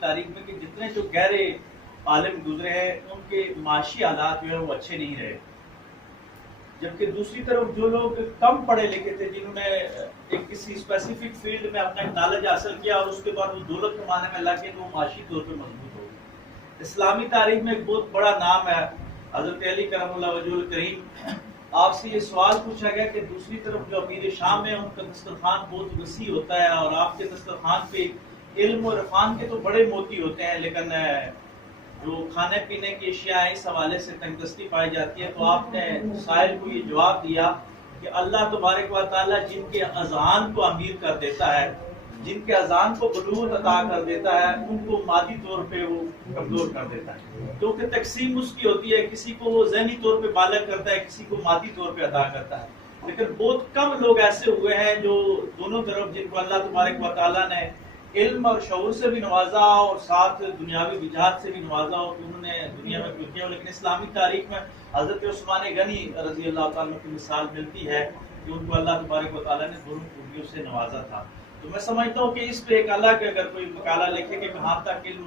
تاریخ میں کہ جتنے جو گہرے عالم گزرے ہیں ان کے معاشی حالات جو ہے وہ اچھے نہیں رہے، جبکہ دوسری طرف جو لوگ کم پڑھے لکھے تھے، جنہوں نے ایک کسی اسپیسیفک فیلڈ میں اپنا نالج حاصل کیا اور اس کے بعد وہ دولت کمانے میں لگ گئے، تو وہ معاشی طور پہ مضبوط ہو گئے۔ اسلامی تاریخ میں ایک بہت بڑا نام ہے حضرت علی کرم اللہ وجہ الکریم۔ آپ سے یہ سوال پوچھا گیا کہ دوسری طرف جو امیر شام ہے ان کا دسترخوان بہت وسیع ہوتا ہے، اور آپ کے دسترخوان پہ علم اور عرفان کے تو بڑے موتی ہوتے ہیں، لیکن جو کھانے پینے کی اشیاء اس حوالے سے تنگ دستی پائی جاتی ہے۔ تو آپ نے سائل کو یہ جواب دیا کہ اللہ تبارک و تعالیٰ جن کے اذہان کو امیر کر دیتا ہے، جن کے اذہان کو بلوغ عطا کر دیتا ہے، ان کو مادی طور پہ وہ کمزور کر دیتا ہے، کیونکہ تقسیم اس کی ہوتی ہے، کسی کو وہ ذہنی طور پہ بالغ کرتا ہے، کسی کو مادی طور پہ عطا کرتا ہے۔ لیکن بہت کم لوگ ایسے ہوئے ہیں جو دونوں طرف، جن کو اللہ تبارک و تعالیٰ نے علم اور شعور سے بھی نوازا اور ساتھ دنیاوی وجاہت سے بھی نوازا، اور انہوں نے دنیا میں کچھ کیا۔ لیکن اسلامی تاریخ میں حضرت عثمان غنی رضی اللہ تعالیٰ کی مثال ملتی ہے کہ ان کو اللہ تبارک و تعالیٰ نے دونوں خوبیوں سے نوازا تھا۔ تو میں سمجھتا ہوں کہ اس پہ ایک الگ اگر کوئی مقالہ لکھے کہ کہاں تک علم